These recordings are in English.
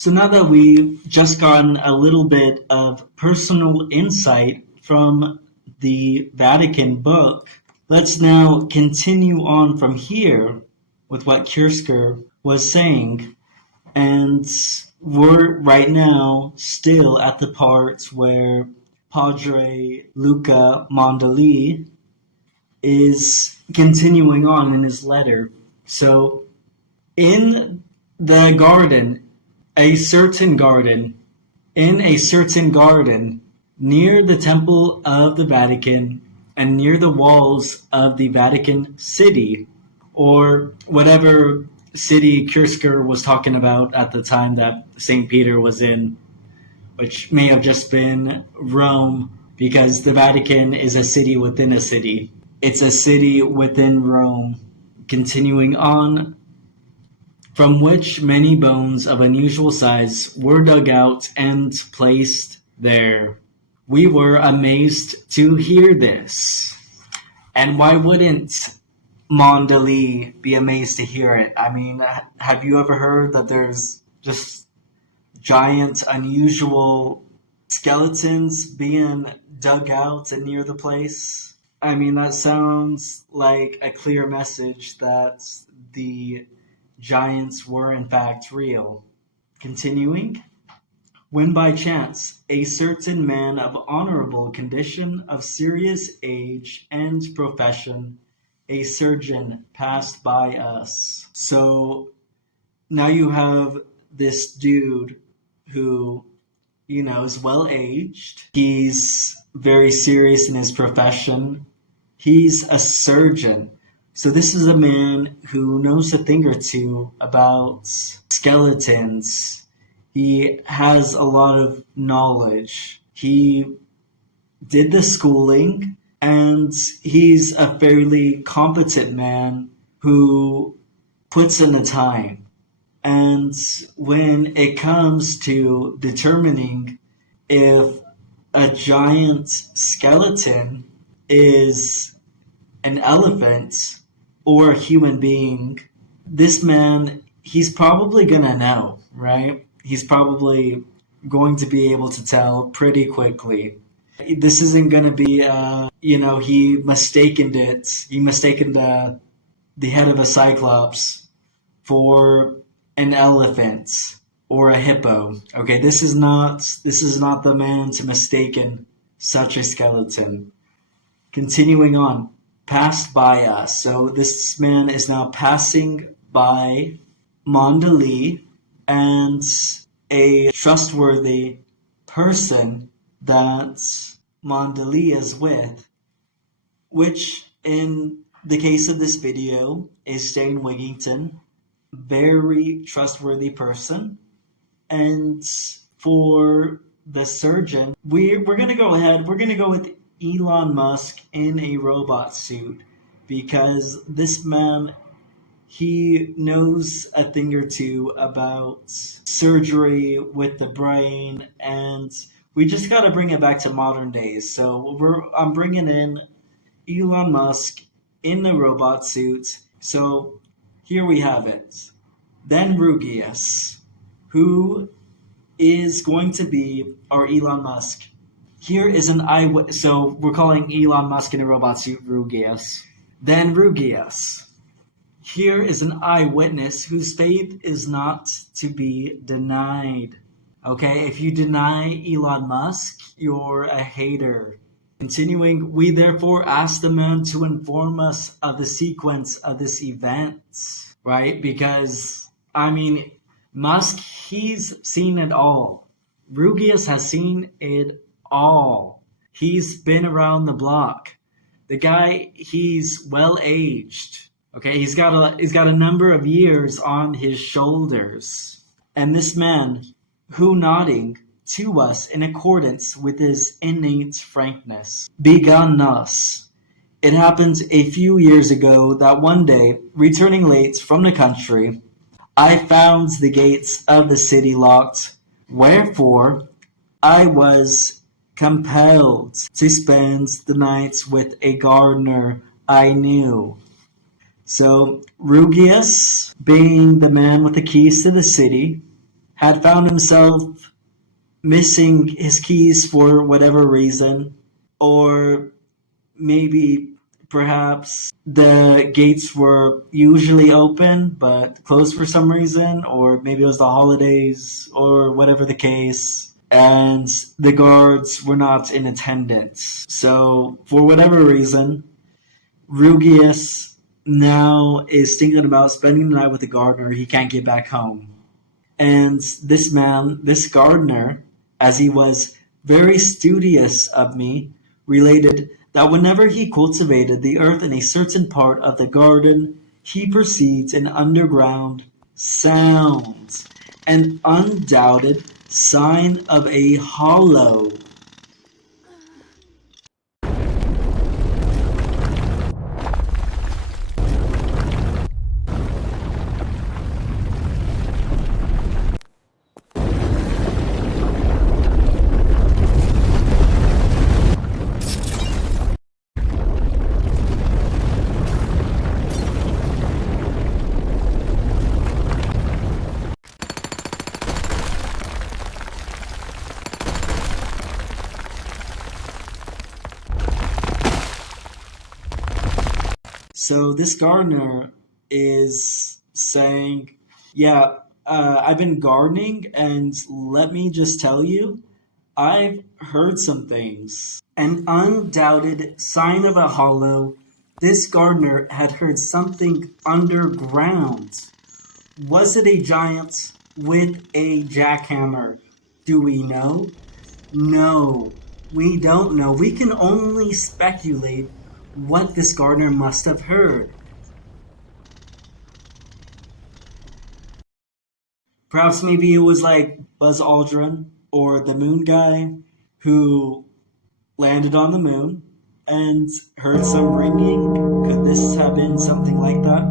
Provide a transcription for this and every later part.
So now that we've just gotten a little bit of personal insight from the Vatican book, let's now continue on from here with what Kircher was saying. And we're right now still at the part where Padre Luca Mondali is continuing on in his letter. So in the garden, in a certain garden near the Temple of the Vatican and near the walls of the Vatican City, or whatever city Kircher was talking about at the time that St. Peter was in, which may have just been Rome, because the Vatican is a city within a city. It's a city within Rome. Continuing on, from which many bones of unusual size were dug out and placed there. We were amazed to hear this. And why wouldn't Mondali be amazed to hear it? I mean, have you ever heard that there's just giant, unusual skeletons being dug out and near the place? I mean, that sounds like a clear message that the giants were in fact real. Continuing, when by chance a certain man of honorable condition, of serious age and profession, a surgeon, passed by us. So now you have this dude who, is well-aged. He's very serious in his profession. He's a surgeon. So this is a man who knows a thing or two about skeletons. He has a lot of knowledge. He did the schooling, and he's a fairly competent man who puts in the time. And when it comes to determining if a giant skeleton is an elephant or a human being, this man, he's probably gonna know, right? He's probably going to be able to tell pretty quickly. This isn't gonna be, he mistaken the head of a cyclops for an elephant or a hippo. Okay, this is not the man to mistaken such a skeleton. Continuing on, passed by us. So this man is now passing by Mondali, and a trustworthy person that Mondali is with, which in the case of this video is Stain Wigington, very trustworthy person. And for the surgeon, we're going to go ahead, we're going to go with Elon Musk in a robot suit, because this man, he knows a thing or two about surgery with the brain, and we just got to bring it back to modern days. So I'm bringing in Elon Musk in the robot suit. So here we have it. Then Rugius, who is going to be our Elon Musk. Here is an eyewitness. So we're calling Elon Musk in a robot suit Rugius. Then Rugius. Here is an eyewitness whose faith is not to be denied. Okay, if you deny Elon Musk, you're a hater. Continuing, we therefore ask the man to inform us of the sequence of this event, right? Because, Musk, he's seen it all. Rugius has seen it all. He's been around the block. The guy, he's well-aged. Okay, he's got a number of years on his shoulders. And this man, who nodding to us in accordance with his innate frankness, begun thus. It happened a few years ago that one day, returning late from the country, I found the gates of the city locked, wherefore I was compelled to spend the night with a gardener I knew. So Rugius, being the man with the keys to the city, had found himself missing his keys for whatever reason, or maybe perhaps the gates were usually open but closed for some reason, or maybe it was the holidays or whatever the case, and the guards were not in attendance. So, for whatever reason, Rugius now is thinking about spending the night with the gardener. He can't get back home. And this man, this gardener, as he was very studious of me, related that whenever he cultivated the earth in a certain part of the garden, he perceived an underground sound, an undoubted sign of a hollow. So this gardener is saying, yeah, I've been gardening, and let me just tell you, I've heard some things. An undoubted sign of a hollow. This gardener had heard something underground. Was it a giant with a jackhammer? Do we know? No, we don't know. We can only speculate what this gardener must have heard. Perhaps maybe it was like Buzz Aldrin or the moon guy who landed on the moon and heard some ringing. Could this have been something like that?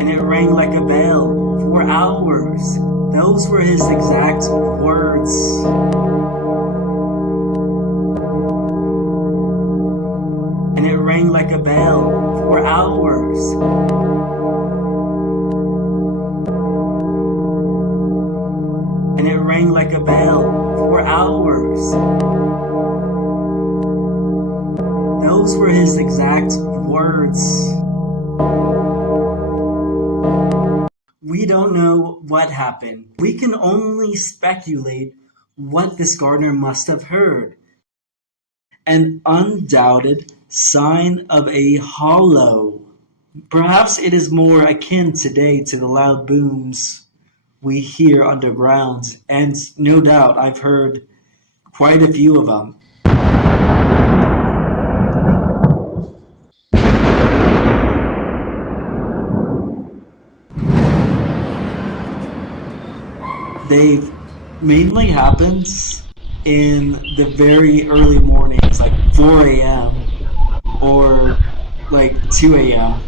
And it rang like a bell for hours. Those were his exact words. And it rang like a bell for hours. And it rang like a bell for hours. Those were his exact words. We don't know what happened. We can only speculate what this gardener must have heard. An undoubted sign of a hollow. Perhaps it is more akin today to the loud booms we hear underground, and no doubt I've heard quite a few of them. They've mainly happened in the very early mornings, like 4 a.m. or like 2 a.m.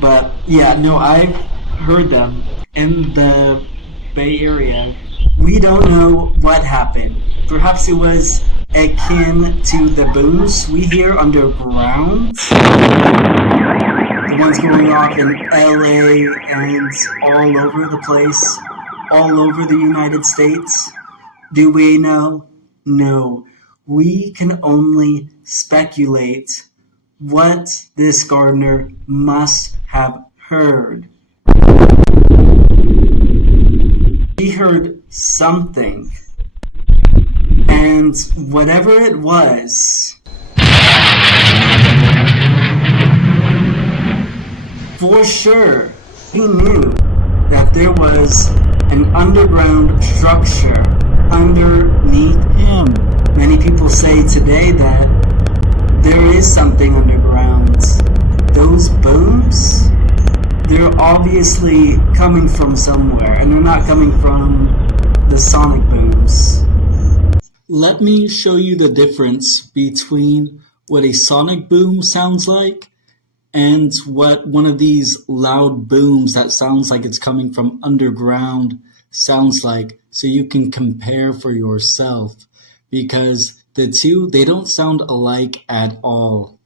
But yeah, no, I've heard them in the Bay Area. We don't know what happened. Perhaps it was akin to the booms we hear underground. The ones going off in LA and all over the place, all over the United States. Do we know? No. We can only speculate what this gardener must have heard. He heard something, and whatever it was, for sure, he knew that there was an underground structure underneath him. Many people say today that there is something underground. Those booms, they're obviously coming from somewhere, and they're not coming from the sonic booms. Let me show you the difference between what a sonic boom sounds like and what one of these loud booms that sounds like it's coming from underground sounds like, so you can compare for yourself, because the two, they don't sound alike at all.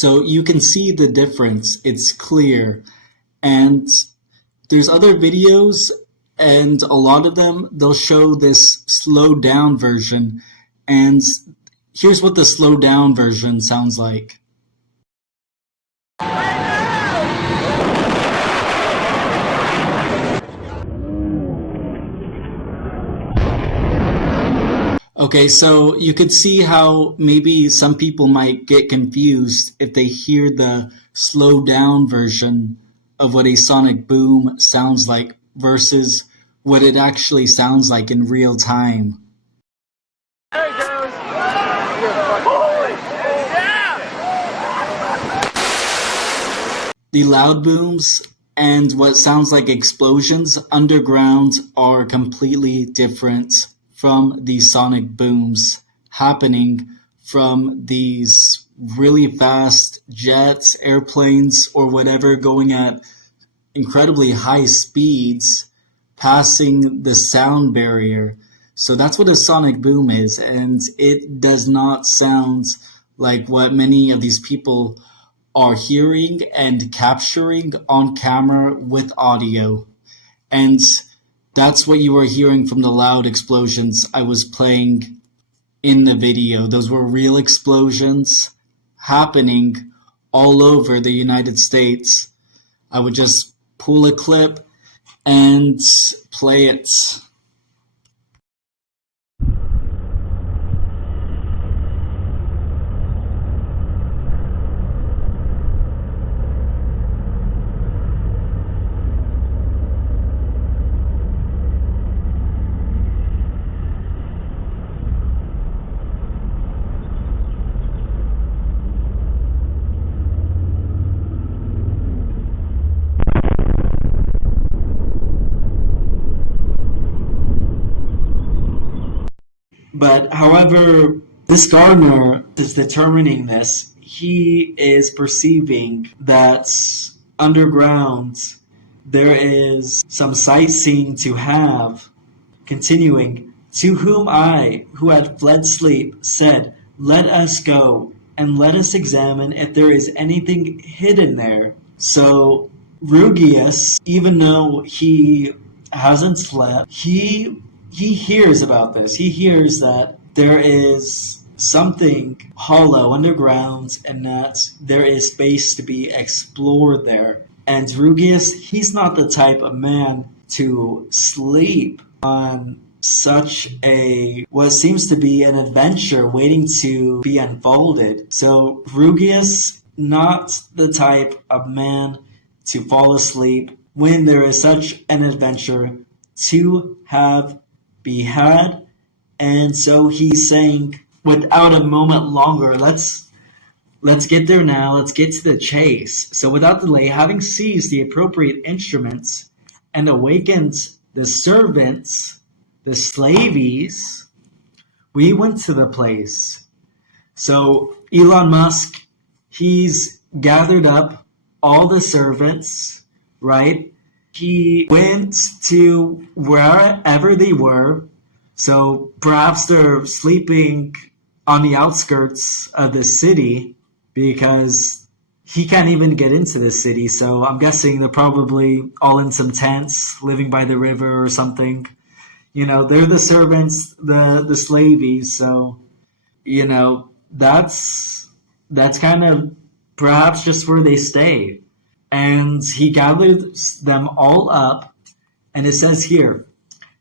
So you can see the difference. It's clear. And there's other videos, and a lot of them, they'll show this slowed down version. And here's what the slowed down version sounds like. Okay, so you could see how maybe some people might get confused if they hear the slowed down version of what a sonic boom sounds like versus what it actually sounds like in real time. There he goes. The loud booms and what sounds like explosions underground are completely different from the sonic booms happening from these really fast jets, airplanes, or whatever going at incredibly high speeds, passing the sound barrier. So that's what a sonic boom is, and it does not sound like what many of these people are hearing and capturing on camera with audio. And that's what you were hearing from the loud explosions I was playing in the video. Those were real explosions happening all over the United States. I would just pull a clip and play it. But however, this Gardner is determining this. He is perceiving that underground there is some sightseeing to have. Continuing, to whom I, who had fled sleep, said, let us go, and let us examine if there is anything hidden there. So Rugius, even though he hasn't slept, he hears about this. He hears that there is something hollow underground and that there is space to be explored there. And Rugius, he's not the type of man to sleep on such a, what seems to be an adventure waiting to be unfolded. So Rugius, not the type of man to fall asleep when there is such an adventure to have be had. And so he's saying, without a moment longer, let's get there now, let's get to the chase. So without delay, having seized the appropriate instruments and awakened the servants, the slavies, we went to the place. So Elon Musk, he's gathered up all the servants, right? He went to wherever they were. So perhaps they're sleeping on the outskirts of the city because he can't even get into the city. So I'm guessing they're probably all in some tents living by the river or something. You know, they're the servants, the slavies. So, you know, that's kind of perhaps just where they stay. And he gathers them all up, and it says here,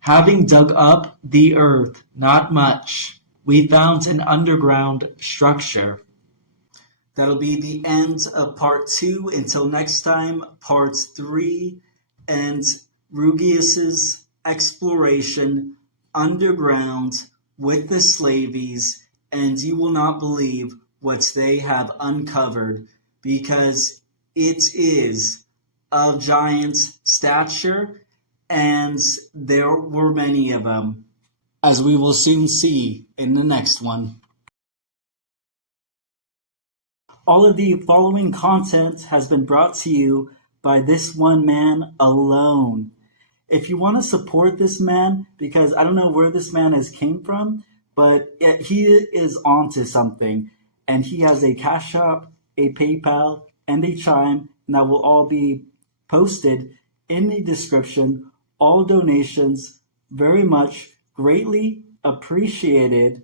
having dug up the earth, not much, we found an underground structure. That'll be the end of part 2. Until next time, part 3, and Rugius's exploration underground with the slavies, and you will not believe what they have uncovered, because it is of giant stature, and there were many of them, as we will soon see in the next one. All of the following content has been brought to you by this one man alone. If you want to support this man, because I don't know where this man has came from, but he is onto something, and he has a Cash App a PayPal, and a Chime, and that will all be posted in the description. All donations very much greatly appreciated.